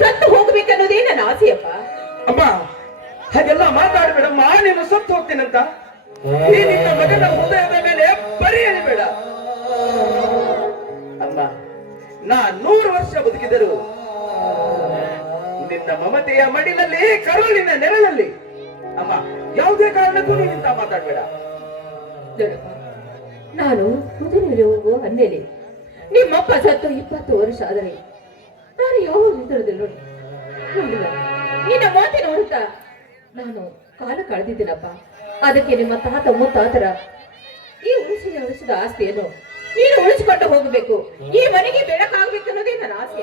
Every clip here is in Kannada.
ಸತ್ತು ಹೋಗ್ಬೇಕನ್ನೋದೇ ನನ್ನ ಆಸೆಯಪ್ಪ. ಅಮ್ಮ ಹಾಗೆಲ್ಲ ಮಾತಾಡಬೇಡಮ್ಮ, ನೀನು ಸತ್ತು ಹೋಗ್ತೀನಂತ ಈ ನಿನ್ನ ಮಗನ ಹೃದಯದ ಮೇಲೆ ಬರೀ ಬೇಡ ಅಮ್ಮ. ನಾ 100 ವರ್ಷ ಬದುಕಿದರು ನಿನ್ನ ಮಮತೆಯ ಮಡಿಲಲ್ಲಿ, ಕರುಳಿನ ನೆರಳಲ್ಲಿ ಅಮ್ಮ. ಯಾವುದೇ ಕಾರಣಕ್ಕೂ ನೀನಿಂತ ಮಾತಾಡ್ಬೇಡ. ನಾನು ಕುದುರೆಯಲ್ಲಿ ಹೋಗುವ ಹನ್ನೆಲೆ ನಿಮ್ಮಪ್ಪ ಸತ್ತು 20 ವರ್ಷ ಆದರೆ ನಾನು ಯಾವ ಹೆಸರದಲ್ಲಿ ನೋಡಿಲ್ಲ. ನಿನ್ನ ಮಾತೆ ನೋಡುತ್ತಾ ನಾನು ಕಾಲ ಕಳೆದಿದ್ದೀನಪ್ಪ. ಅದಕ್ಕೆ ನಿಮ್ಮ ತಾತ ಮುತ್ತಾತರ ಈ ಉಳಿಸಿದ ಆಸ್ತಿಯನ್ನು ನೀನು ಉಳಿಸಿಕೊಂಡು ಹೋಗಬೇಕು, ಈ ಮನೆಗೆ ಬೆಳಕಾಗಬೇಕು ಅನ್ನೋದೇ ನನ್ನ ಆಸೆ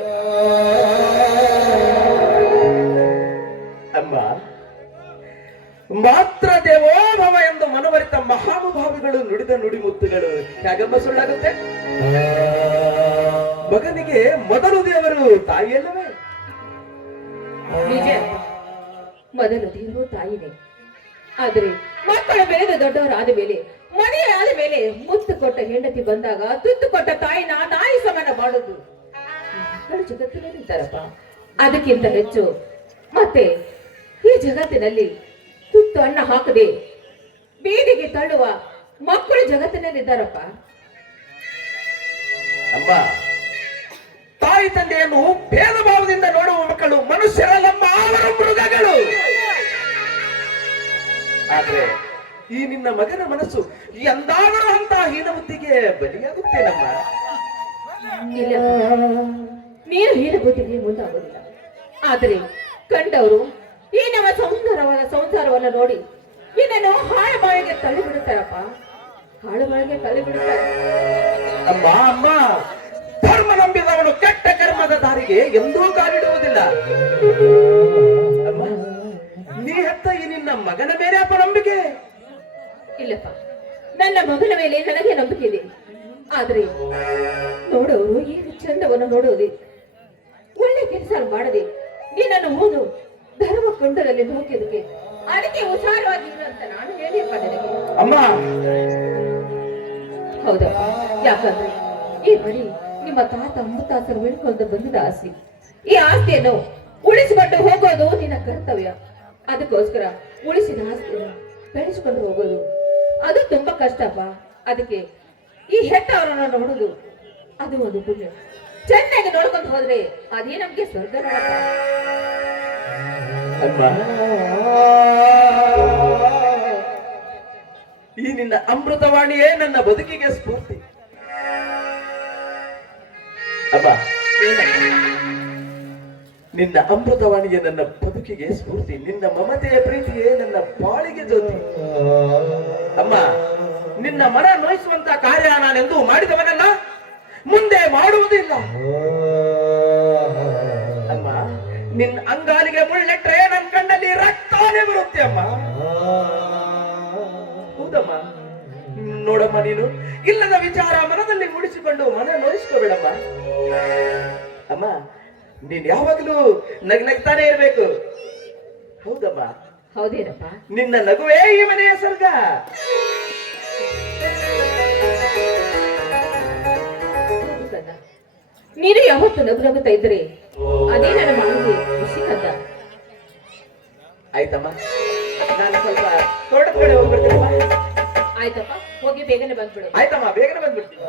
ಅಮ್ಮ. ಮಾತ್ರ ದೇವೋಭವ ಎಂದು ಮನವರಿತ ಮಹಾನುಭಾವಿಗಳು ನುಡಿದ ನುಡಿಮುತ್ತುಗಳು ಹೇಗಮ್ಮ ಸುಳ್ಳಾಗುತ್ತೆ? ಮಗನಿಗೆ ಮೊದಲು ದೇವರು ತಾಯಿಯಲ್ಲವೇ? ನಿಜ, ಮೊದಲು ದೇವರು ತಾಯಿನೇ. ಆದರೆ ಮಕ್ಕಳು ಬೆಳೆದ ದೊಡ್ಡವರಾದ ಮೇಲೆ, ಮನೆಯ ಆದ ಮೇಲೆ ಮುತ್ತು ಕೊಟ್ಟ ಹೆಂಡತಿ ಬಂದಾಗ ತುತ್ತು ಕೊಟ್ಟ ತಾಯಿನ ನಾಯಿ ಸಮಾನ ಮಾಡೋದು ಮಕ್ಕಳು ಜಗತ್ತಿನಲ್ಲಿ ಇದ್ದಾರಪ್ಪ. ಅದಕ್ಕಿಂತ ಹೆಚ್ಚು ಮತ್ತೆ ಈ ಜಗತ್ತಿನಲ್ಲಿ ತುತ್ತು ಅನ್ನ ಹಾಕದೆ ಬೀದಿಗೆ ತಳ್ಳುವ ಮಕ್ಕಳು ಜಗತ್ತಿನಲ್ಲಿದ್ದಾರಪ್ಪ. ಅಮ್ಮ, ತಾಯಿ ತಂದೆಯನ್ನು ಭೇದ ಭಾವದಿಂದ ನೋಡುವ ಮಕ್ಕಳು ಮನುಷ್ಯರಲ್ಲಮ್ಮ, ಅವರು ಮೃಗಗಳು. ಆದ್ರೆ ಈ ನಿನ್ನ ಮಗನ ಮನಸ್ಸು ಎಂದಾದರೂ ಅಂತ ಹೀನ ಬುದ್ಧಿಗೆ ಬಲಿಯಾಗುತ್ತೇನಮ್ಮ. ನೀನು ಹೀನ ಬುದ್ಧಿಗೆ ಮುಂದಾಗುವುದಿಲ್ಲ. ಆದರೆ ಕಂಡವರು ಈ ನಮ್ಮ ಸುಂದರವಾದ ಸಂಸಾರವನ್ನು ನೋಡಿ ನಿನ್ನನ್ನು ಹಾಳು ಬಾಯಿಗೆ ತಳ್ಳಿ ಬಿಡುತ್ತಾರಪ್ಪ, ಹಾಳು ಬಾಯಿಗೆ ತಳ್ಳಿ ಬಿಡುತ್ತಾರೆ. ಅಮ್ಮ ಅಮ್ಮ, ಧರ್ಮ ನಂಬಿದವನು ಕೆಟ್ಟ ಕರ್ಮದ ದಾರಿಗೆ ಎಂದೂ ಕಾಲಿಡುವುದಿಲ್ಲ. ಅಮ್ಮ, ನೀ ಹೆತ್ತ ಈ ನಿನ್ನ ಮಗನ ಮೇಲೆ ಅಪ್ಪ ನಂಬಿಕೆ? ಇಲ್ಲಪ್ಪ, ನನ್ನ ಮಗನ ಮೇಲೆ ನನಗೆ ನಂಬಿಕೆ ಇದೆ. ಆದ್ರೆ ನೋಡೋರು ಈ ಚಂದವನ್ನು ನೋಡೋದೆ, ಒಳ್ಳೆ ಕೆಲಸ ಮಾಡದೆ ನಿನ್ನನ್ನು ಓದು ಧರ್ಮ ಕೊಂಡರಲ್ಲಿ ಹೋಗಿದ್ದಕ್ಕೆ ಅದಕ್ಕೆ ಹುಷಾರವಾಗಿರು ಅಂತ ನಾನು ಹೇಳಿಯಪ್ಪ ನನಗೆ. ಅಮ್ಮ, ಹೌದಪ್ಪ, ಯಾಕಂದ್ರೆ ಈ ಮನೆ ನಿಮ್ಮ ತಾತ ಮುತ್ತಾತರು ಬೆಳ್ಕೊಂಡು ಬಂದಿದ್ದ ಆಸ್ತಿ. ಈ ಆಸ್ತಿಯನ್ನು ಉಳಿಸಿಕೊಂಡು ಹೋಗೋದು ನಿನ್ನ ಕರ್ತವ್ಯ. ಅದಕ್ಕೋಸ್ಕರ ಉಳಿಸಿದ ಆಸ್ತಿಯನ್ನು ಬೆಳೆಸಿಕೊಂಡು ಹೋಗೋದು ಅದು ತುಂಬಾ ಕಷ್ಟಪ್ಪ. ಅದಕ್ಕೆ ಈ ಹೆತ್ತವರನ್ನು ನೋಡುದು ಅದು ಒಂದು ಪುಣ್ಯ. ಚೆನ್ನಾಗಿ ನೋಡ್ಕೊಂಡು ಹೋದ್ರೆ ಅದೇ ನಮ್ಗೆ ಸ್ವರ್ಗ. ಅಮ್ಮ, ಈ ನಿನ್ನ ಅಮೃತವಾಣಿಯೇ ನನ್ನ ಬದುಕಿಗೆ ಸ್ಫೂರ್ತಿ. ಅಮ್ಮ, ನಿನ್ನ ಅಮೃತವಾಣಿಯೇ ನನ್ನ ಬದುಕಿಗೆ ಸ್ಫೂರ್ತಿ. ನಿನ್ನ ಮಮತೆಯ ಪ್ರೀತಿಯೇ ನನ್ನ ಬಾಳಿಗೆ ಜ್ಯೋತಿ. ಅಮ್ಮ, ನಿನ್ನ ಮನ ನೋಯಿಸುವಂತ ಕಾರ್ಯ ನಾನೆಂದು ಮಾಡಿದವನನ್ನ ಮುಂದೆ ಮಾಡುವುದಿಲ್ಲ. ಅಮ್ಮ, ನಿನ್ನ ಅಂಗಾಲಿಗೆ ಮುಳ್ಳೆಟ್ರೆ ನನ್ನ ಕಣ್ಣಲ್ಲಿ ರಕ್ತನೇ ಬರುತ್ತೆ ಅಮ್ಮ. ಹೌದಮ್ಮ, ನೋಡಮ್ಮ, ನೀನು ಇಲ್ಲದ ವಿಚಾರ ಮನದಲ್ಲಿ ಮೂಡಿಸಿಕೊಂಡು ಮನ ನೋಯಿಸ್ಕೋಬೇಡಮ್ಮ. ಅಮ್ಮ, ನೀನ್ ಯಾವಾಗಲೂ ನಗ್ತಾನೆ ಇರ್ಬೇಕು. ಹೌದಮ್ಮ? ಹೌದೇನಪ್ಪ? ನಿನ್ನ ನಗುವೇ ಈ ಮನೆಯ ಸ್ವರ್ಗ. ನೀನು ಯಾವತ್ತು ನಗು ನಗುತ್ತಾ ಇದ್ರೆ ಅದೇ ನನ್ನ ಮನಸ್ಸಿಗೆ ಖುಷಿ ಅಂತ. ಆಯ್ತಮ್ಮ, ನಾನು ಸ್ವಲ್ಪ ತೋಟದ ಕಡೆ ಹೋಗ್ಬಿಡ್ತೀನಮ್ಮ. ಆಯ್ತಪ್ಪ, ಹೋಗಿ ಬೇಗನೆ ಬಂದ್ಬಿಡು. ಆಯ್ತಮ್ಮ, ಬೇಗನೆ ಬಂದ್ಬಿಡ್ತೀನಿ.